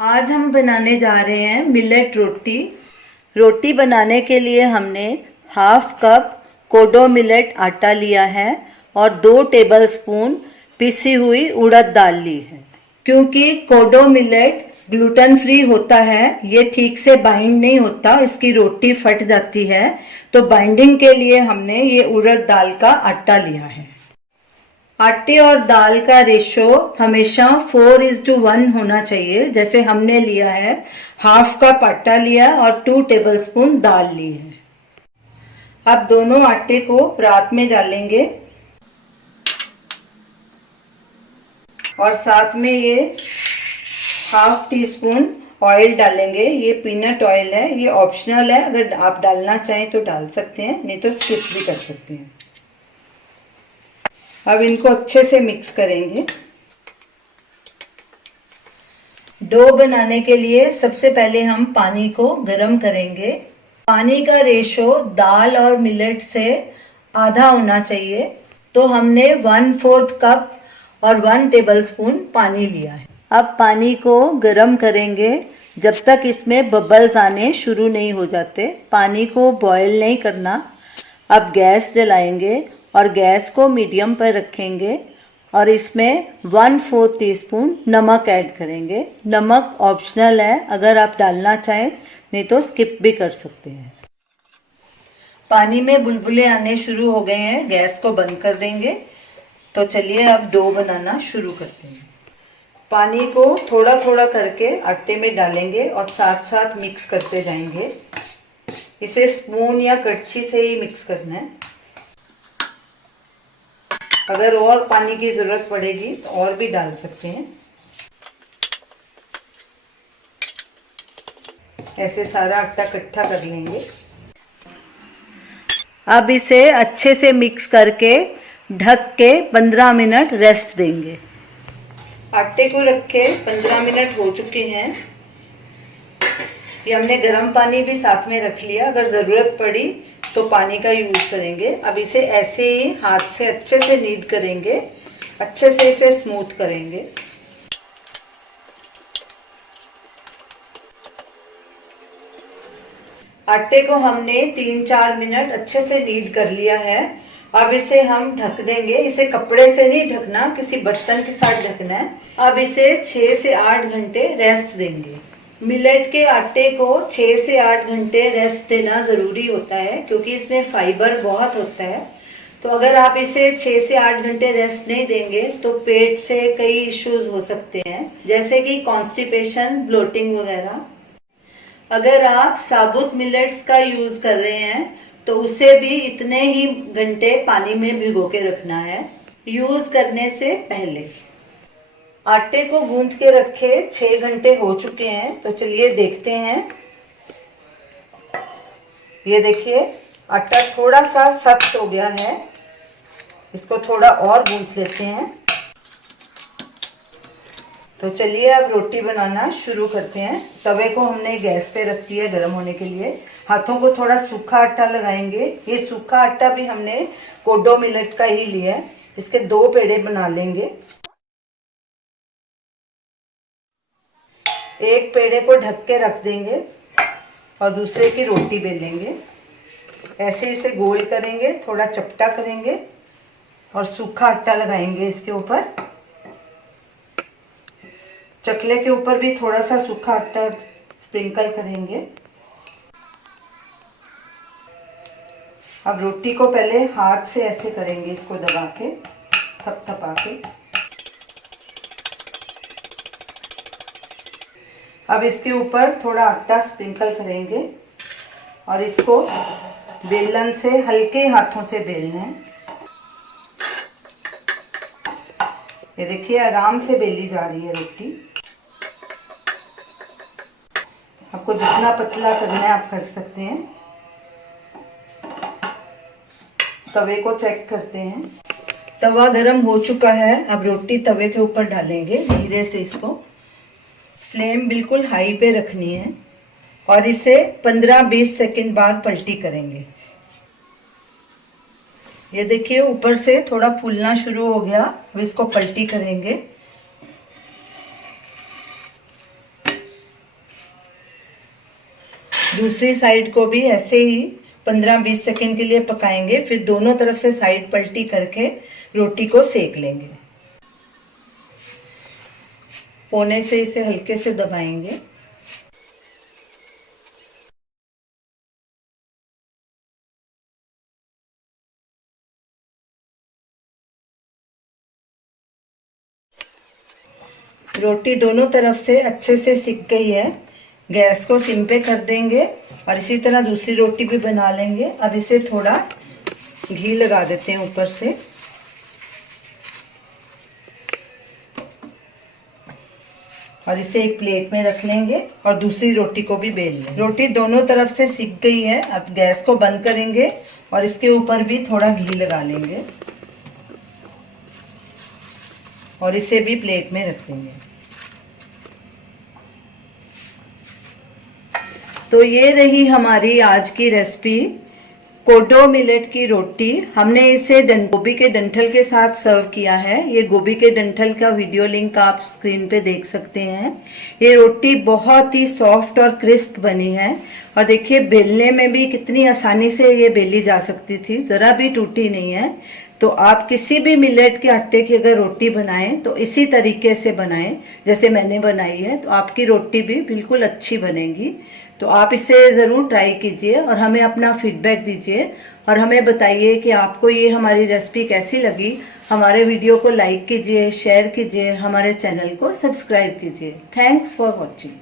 आज हम बनाने जा रहे हैं मिलेट रोटी। रोटी बनाने के लिए हमने हाफ कप कोडो मिलेट आटा लिया है और 2 टेबलस्पून पिसी हुई उड़द दाल ली है। क्योंकि कोडो मिलेट ग्लूटेन फ्री होता है, ये ठीक से बाइंड नहीं होता, इसकी रोटी फट जाती है। तो बाइंडिंग के लिए हमने ये उड़द दाल का आटा लिया है। आटे और दाल का रेशो हमेशा 4:1 होना चाहिए। जैसे हमने लिया है, हाफ कप आटा लिया और 2 टेबलस्पून दाल ली है। अब दोनों आटे को रात में डालेंगे और साथ में ये हाफ टी स्पून ऑयल डालेंगे। ये पीनट ऑयल है, ये ऑप्शनल है, अगर आप डालना चाहें तो डाल सकते हैं, नहीं तो स्किप भी कर सकते हैं। अब इनको अच्छे से मिक्स करेंगे। डो बनाने के लिए सबसे पहले हम पानी को गर्म करेंगे। पानी का रेशो दाल और मिलेट से आधा होना चाहिए। तो हमने 1/4 कप और 1 टेबलस्पून पानी लिया है। अब पानी को गर्म करेंगे जब तक इसमें बबल्स आने शुरू नहीं हो जाते। पानी को बॉयल नहीं करना। अब गैस जलाएंगे और गैस को मीडियम पर रखेंगे और इसमें 1/4 टीस्पून नमक ऐड करेंगे। नमक ऑप्शनल है, अगर आप डालना चाहें, नहीं तो स्किप भी कर सकते हैं। पानी में बुलबुले आने शुरू हो गए हैं, गैस को बंद कर देंगे। तो चलिए अब डो बनाना शुरू करते हैं। पानी को थोड़ा थोड़ा करके आटे में डालेंगे और साथ साथ मिक्स करते जाएंगे। इसे स्पून या कड़छी से ही मिक्स करना है। अगर और पानी की जरूरत पड़ेगी तो और भी डाल सकते हैं। ऐसे सारा आटा इकट्ठा कर लेंगे। अब इसे अच्छे से मिक्स करके ढक के 15 मिनट रेस्ट देंगे। आटे को रखे 15 मिनट हो चुके हैं। ये हमने गर्म पानी भी साथ में रख लिया, अगर जरूरत पड़ी तो पानी का यूज करेंगे। अब इसे ऐसे ही हाथ से अच्छे से नीड करेंगे, अच्छे से इसे स्मूथ करेंगे। आटे को हमने 3-4 मिनट अच्छे से नीड कर लिया है। अब इसे हम ढक देंगे। इसे कपड़े से नहीं ढकना, किसी बर्तन के साथ ढकना है। अब इसे 6 से 8 घंटे रेस्ट देंगे। मिलेट के आटे को 6 से 8 घंटे रेस्ट देना जरूरी होता है, क्योंकि इसमें फाइबर बहुत होता है। तो अगर आप इसे 6 से 8 घंटे रेस्ट नहीं देंगे तो पेट से कई इश्यूज हो सकते हैं, जैसे कि कॉन्स्टिपेशन, ब्लोटिंग वगैरह। अगर आप साबुत मिलेट्स का यूज कर रहे हैं तो उसे भी इतने ही घंटे पानी में भिगो के रखना है यूज करने से पहले। आटे को गूंथ के रखे 6 घंटे हो चुके हैं। तो चलिए देखते हैं। ये देखिए, आटा थोड़ा सा सख्त हो गया है। इसको थोड़ा और गूंथ लेते हैं। तो चलिए अब रोटी बनाना शुरू करते हैं। तवे को हमने गैस पे रख दिया गर्म होने के लिए। हाथों को थोड़ा सूखा आटा लगाएंगे। ये सूखा आटा भी हमने कोडो मिलेट का ही लिया है। इसके 2 पेड़े बना लेंगे। एक पेड़े को ढक के रख देंगे और दूसरे की रोटी बेलेंगे। ऐसे इसे गोल करेंगे, थोड़ा चपटा करेंगे और सूखा आटा लगाएंगे इसके ऊपर। चकले के ऊपर भी थोड़ा सा सूखा आटा स्प्रिंकल करेंगे। अब रोटी को पहले हाथ से ऐसे करेंगे, इसको दबा के, थपथपा के। अब इसके ऊपर थोड़ा आटा स्प्रिंकल करेंगे और इसको बेलन से हल्के हाथों से बेलना है। ये देखिए, आराम से बेली जा रही है रोटी। आपको जितना पतला करना है आप कर सकते हैं। तवे को चेक करते हैं। तवा गरम हो चुका है। अब रोटी तवे के ऊपर डालेंगे धीरे से। इसको फ्लेम बिल्कुल हाई पे रखनी है और इसे 15-20 सेकंड बाद पलटी करेंगे। ये देखिए, ऊपर से थोड़ा फूलना शुरू हो गया। अब इसको पलटी करेंगे। दूसरी साइड को भी ऐसे ही 15-20 सेकंड के लिए पकाएंगे। फिर दोनों तरफ से साइड पलटी करके रोटी को सेक लेंगे। कोने से इसे हल्के से दबाएंगे। रोटी दोनों तरफ से अच्छे से सिक गई है। गैस को सिम पे कर देंगे और इसी तरह दूसरी रोटी भी बना लेंगे। अब इसे थोड़ा घी लगा देते हैं ऊपर से। और इसे एक प्लेट में रख लेंगे और दूसरी रोटी को भी बेल लेंगे। रोटी दोनों तरफ से सिक गई है। अब गैस को बंद करेंगे और इसके ऊपर भी थोड़ा घी लगा लेंगे और इसे भी प्लेट में रख देंगे। तो ये रही हमारी आज की रेसिपी, कोडो मिलेट की रोटी। हमने इसे गोभी के डंठल के साथ सर्व किया है। ये गोभी के डंठल का वीडियो लिंक आप स्क्रीन पे देख सकते हैं। ये रोटी बहुत ही सॉफ्ट और क्रिस्प बनी है और देखिए बेलने में भी कितनी आसानी से ये बेली जा सकती थी, जरा भी टूटी नहीं है। तो आप किसी भी मिलेट के आटे की अगर रोटी बनाएं तो इसी तरीके से बनाएं जैसे मैंने बनाई है, तो आपकी रोटी भी बिल्कुल अच्छी बनेगी। तो आप इसे ज़रूर ट्राई कीजिए और हमें अपना फीडबैक दीजिए और हमें बताइए कि आपको ये हमारी रेसिपी कैसी लगी। हमारे वीडियो को लाइक कीजिए, शेयर कीजिए, हमारे चैनल को सब्सक्राइब कीजिए। Thanks for watching.